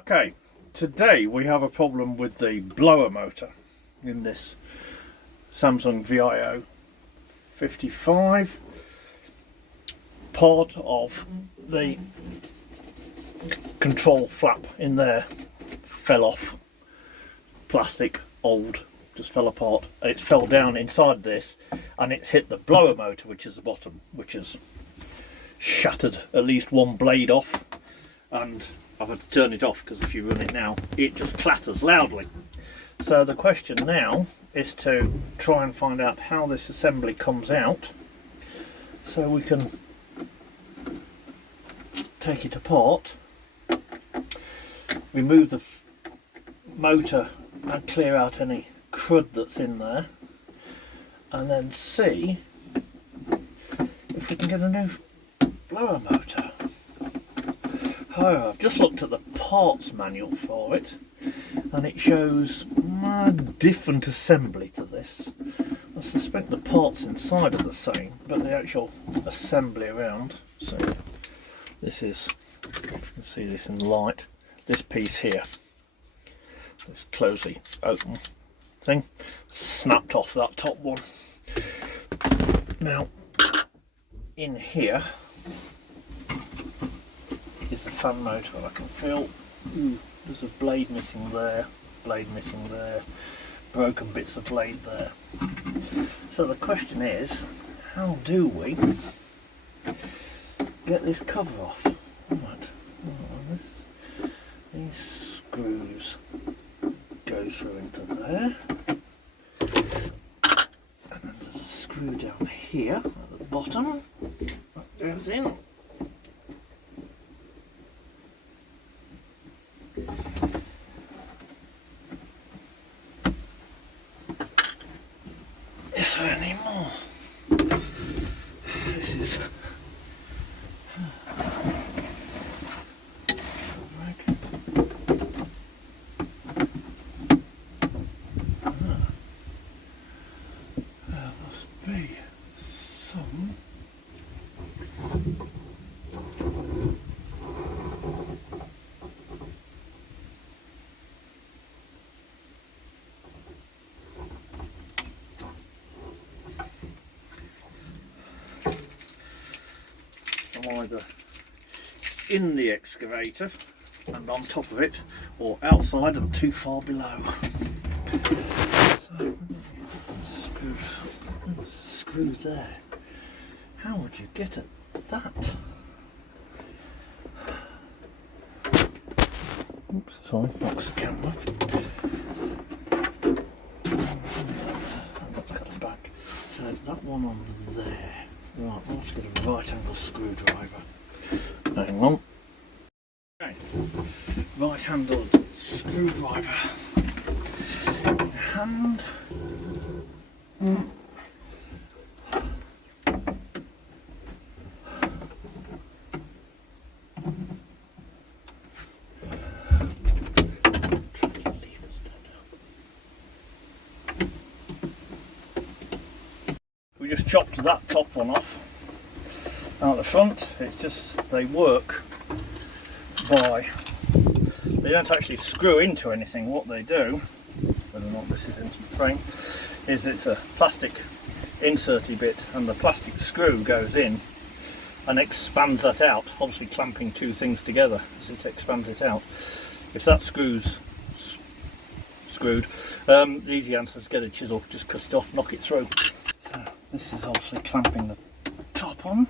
Okay, today we have a problem with the blower motor in this Samsung VIO55. Part of the control flap in there fell off. Plastic, old, just fell apart. It fell down inside this and it's hit the blower motor, which is the bottom, which has shattered at least one blade off, and I've had to turn it off because if you run it now it just clatters loudly. So the question now is to try and find out how this assembly comes out so we can take it apart, remove the motor and clear out any crud that's in there, and then see if we can get a new blower motor. Oh, I've just looked at the parts manual for it and it shows a different assembly to this. I suspect the parts inside are the same, but the actual assembly around. So this is, if you can see this in the light, this piece here, this closely open thing, snapped off that top one. Now in here is the fan motor, and I can feel there's a blade missing there, broken bits of blade there. So the question is, how do we get this cover off? These screws go through into there, and then there's a screw down here at the bottom that goes in. Is there any more? This is there must be some. Either in the excavator and on top of it, or outside and too far below. So, screw there. How would you get at that? Oops, sorry, knocks the camera. That's got it back. So that one on there. Right, let's get a right angle screwdriver. Hang on. Okay, right handled screwdriver. Hand. We just chopped that top one off out the front. It's just, they work by, they don't actually screw into anything. What they do, whether or not this is into the frame, is it's a plastic inserty bit, and the plastic screw goes in and expands that out, obviously clamping two things together as it expands it out. If that screw's screwed, the easy answer is get a chisel, just cut it off, knock it through. So this is obviously clamping the top on.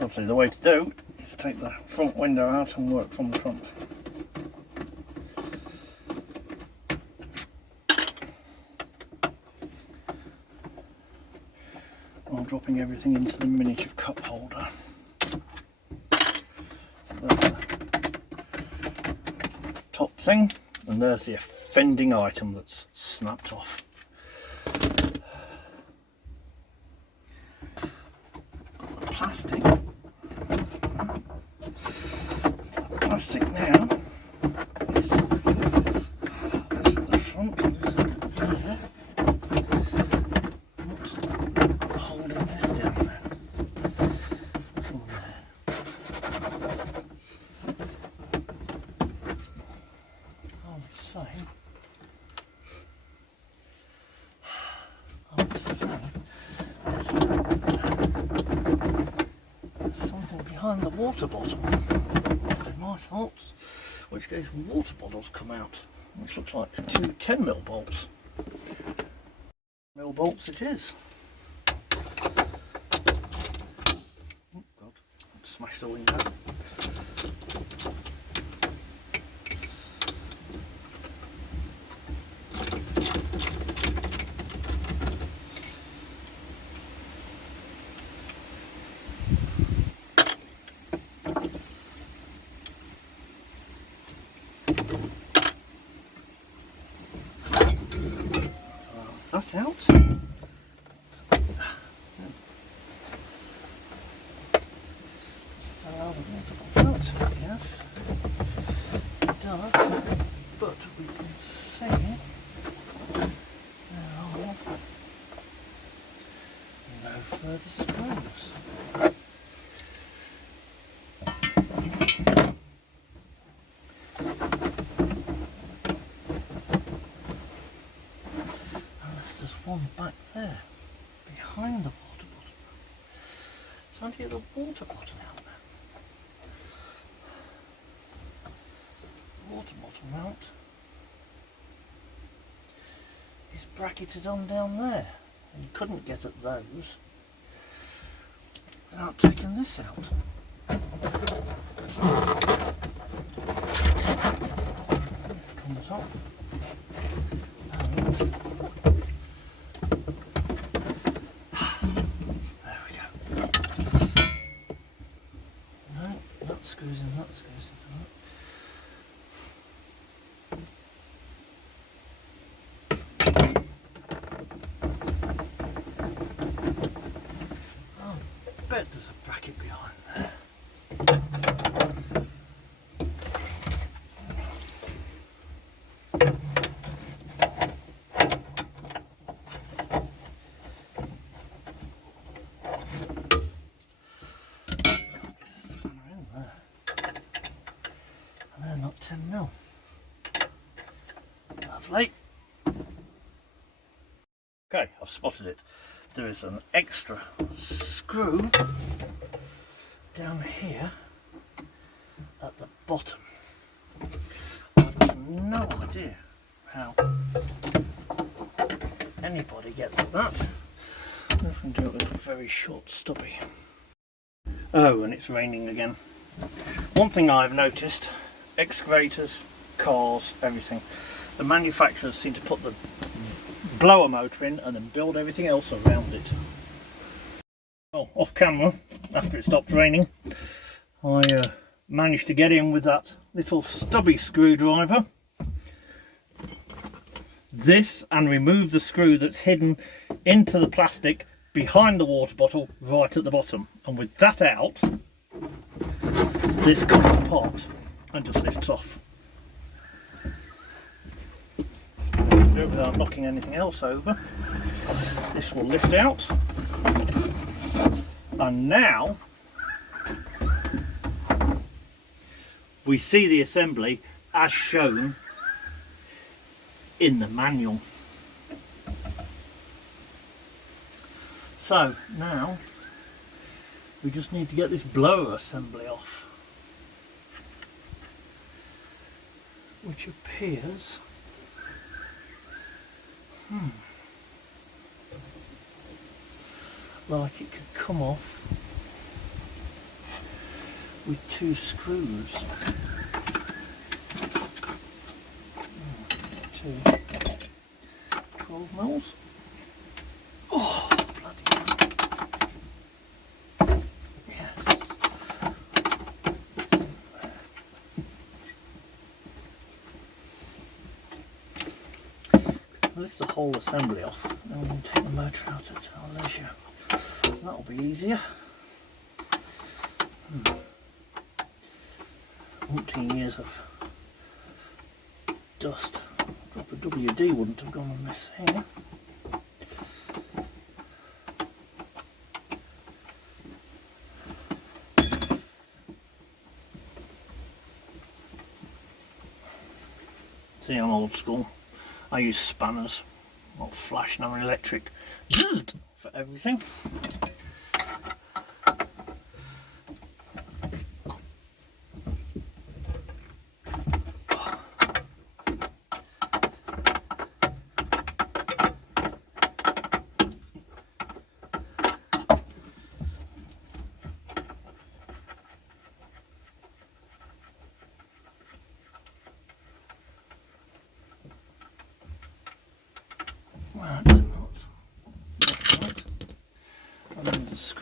Obviously the way to do is to take the front window out and work from the front. While dropping everything into the miniature cup holder. So there's the top thing, and there's the offending item that's snapped off. The plastic. So the plastic now is this at the front, this is there. What's behind the water bottle. In my thoughts, which case water bottles come out, which looks like two 10mm bolts. 10mm bolts it is. Oh God, smashed the window. That out. Yes, it does, but we can see there are no further screws. There's one back there, behind the water bottle. So onto the water bottle out there. The water bottle mount is bracketed on down there. And you couldn't get at those without taking this out. This comes up. Screws in that, screws into that. Oh, I bet there's a bracket behind there. Not 10mm. Lovely. Okay, I've spotted it. There is an extra screw down here at the bottom. I've got no idea how anybody gets at that. I can do it with a very short stubby. Oh, and it's raining again. One thing I've noticed, excavators, cars, everything, the manufacturers seem to put the blower motor in and then build everything else around it. Well, off camera, after it stopped raining, I managed to get in with that little stubby screwdriver, this, and remove the screw that's hidden into the plastic behind the water bottle right at the bottom, and with that out, this comes apart and just lifts off. Do it without knocking anything else over. This will lift out, and now we see the assembly as shown in the manual. So now we just need to get this blower assembly off, which appears like it could come off with two screws. Two 12mm. Oh, bloody hell. Yes. Lift the whole assembly off, and we can take the motor out at our leisure. That'll be easier. 14 years of dust. A drop of WD wouldn't have gone amiss here. See, I'm old school. I use spanners, not flash, no electric, for everything.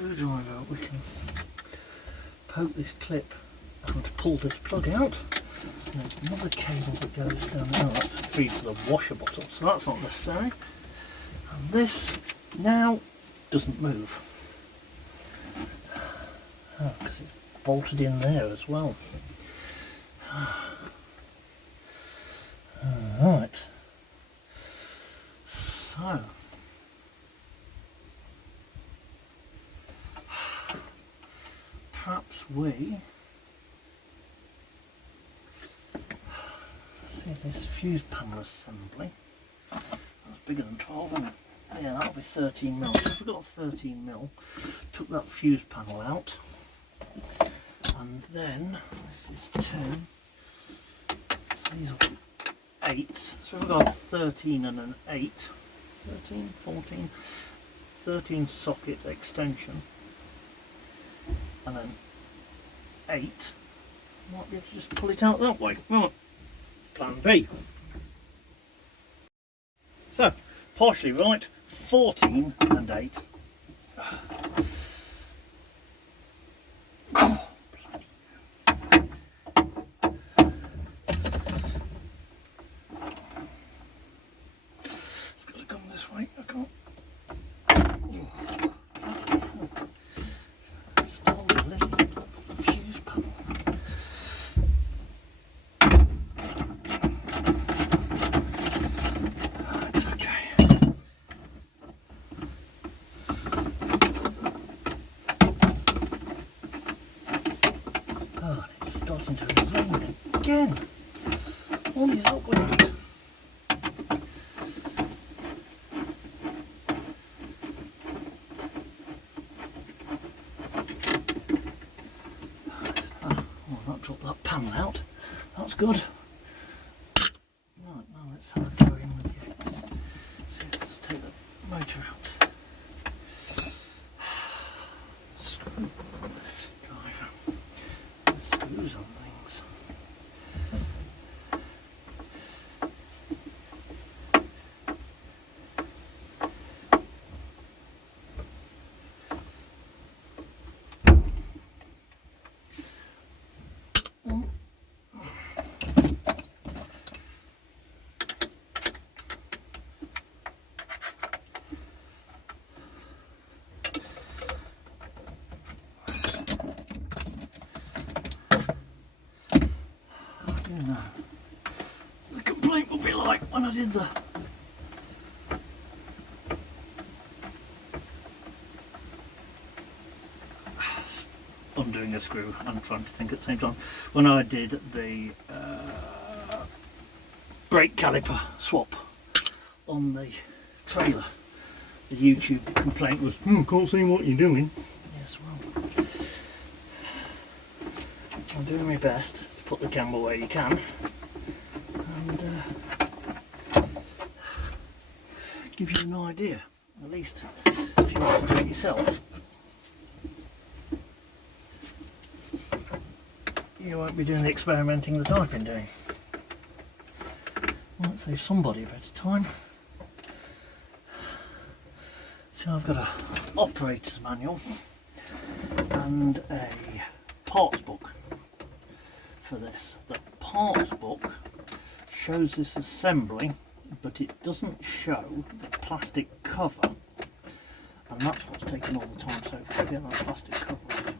screwdriver, we can poke this clip and pull this plug out. And there's another cable that goes down there. Oh, that's feed to the washer bottle, so that's not necessary. And this now doesn't move. Oh, because it's bolted in there as well. Alright. So. Perhaps we see this fuse panel assembly. That's bigger than 12, isn't it? Yeah, that'll be 13 mil. So we've got 13 mil. Took that fuse panel out, and then this is 10. So these are 8. So we've got a 13 and an 8. 13, 14, 13 socket extension. And then 8, might be able to just pull it out that way. Right, plan B. So, partially right, 14 and 8. It's got to come this way, I can't. Again, what is up with it? Well, that took that panel out. That's good. Right, now let's have a go in with you. See, let's take the motor out. Screwdriver. The screws on things. The complaint will be like when I did the undoing a screw and trying to think at the same time, when I did the brake caliper swap on the trailer. The YouTube complaint was, can't see what you're doing. Yes, well, I'm doing my best to put the camera where you can, and give you an idea, at least if you want to do it yourself. You won't be doing the experimenting that I've been doing. Might save somebody a bit of time. So I've got a operator's manual and a parts book for this. The parts book shows this assembly, but it doesn't show the plastic cover, and that's what's taken all the time so far to get that plastic cover off.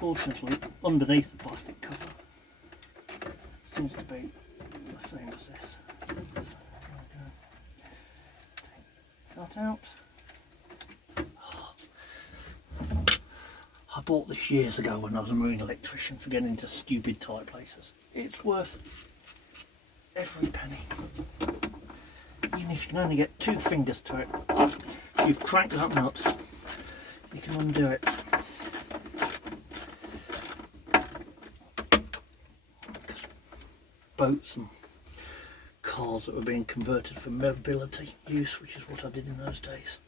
Fortunately, underneath the plastic cover seems to be the same as this. So there we go. Take that out. I bought this years ago when I was a marine electrician for getting into stupid tight places. It's worth every penny. Even if you can only get 2 fingers to it, you've cranked that nut, you can undo it. Boats and cars that were being converted for mobility use, which is what I did in those days,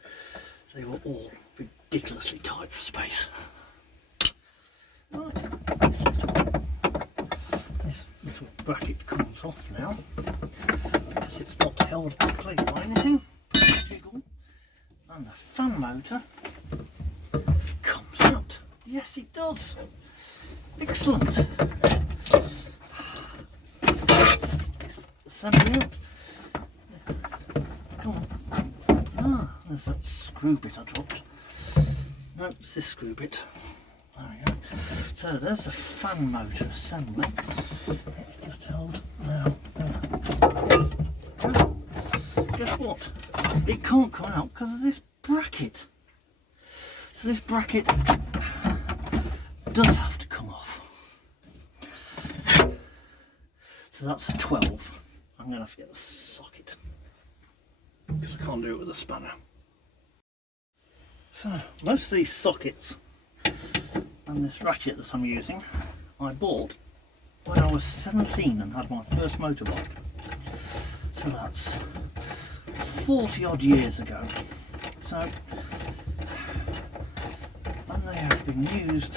they were all ridiculously tight for space. Right, this little bracket comes off now because it's not held in place by anything. Jiggle, and the fan motor Yes, it does. Excellent. Assembly out. Come on. Ah, there's that screw bit I dropped. No, it's this screw bit. There we go. So there's the fan motor assembly. It's just held now. Guess what? It can't come out because of this bracket. So this bracket does have to come off. So that's a 12. I'm going to have to get the socket because I can't do it with a spanner. So most of these sockets and this ratchet that I'm using I bought when I was 17 and had my first motorbike. So that's 40 odd years ago. So, and they have been used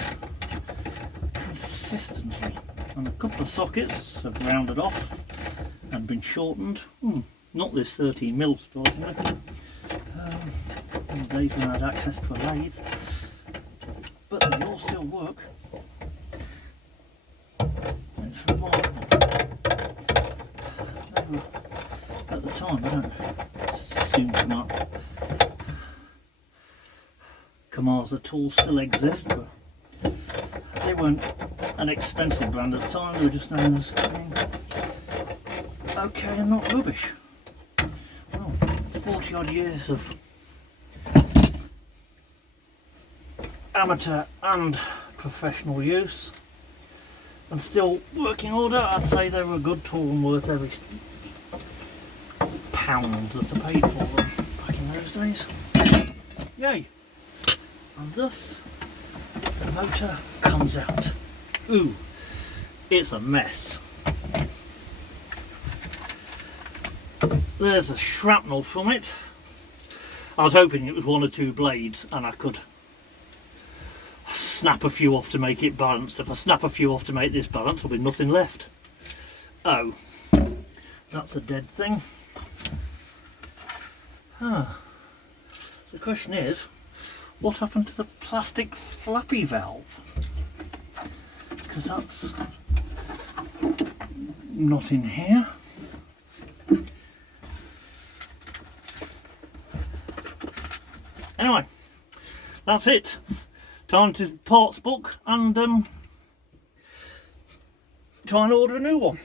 consistently. And a couple of sockets have rounded off and been shortened. Not this 13mm, surprisingly. In the days when I had access to a lathe. But they all still work. It's remarkable. They were, at the time, I don't soon come up. Kamasa tools still exist, but they weren't an expensive brand at the time. They were just known as being okay and not rubbish. Well, 40 odd years of amateur and professional use and still working order. I'd say they were a good tool and worth every pound that I paid for them back in those days. Yay! And thus the motor comes out. Ooh, it's a mess. There's a shrapnel from it. I was hoping it was one or two blades and I could snap a few off to make it balanced. If I snap a few off to make this balance, there'll be nothing left. Oh, that's a dead thing. The question is, what happened to the plastic flappy valve? Because that's not in here. Anyway, that's it. Time to parts book and try and order a new one.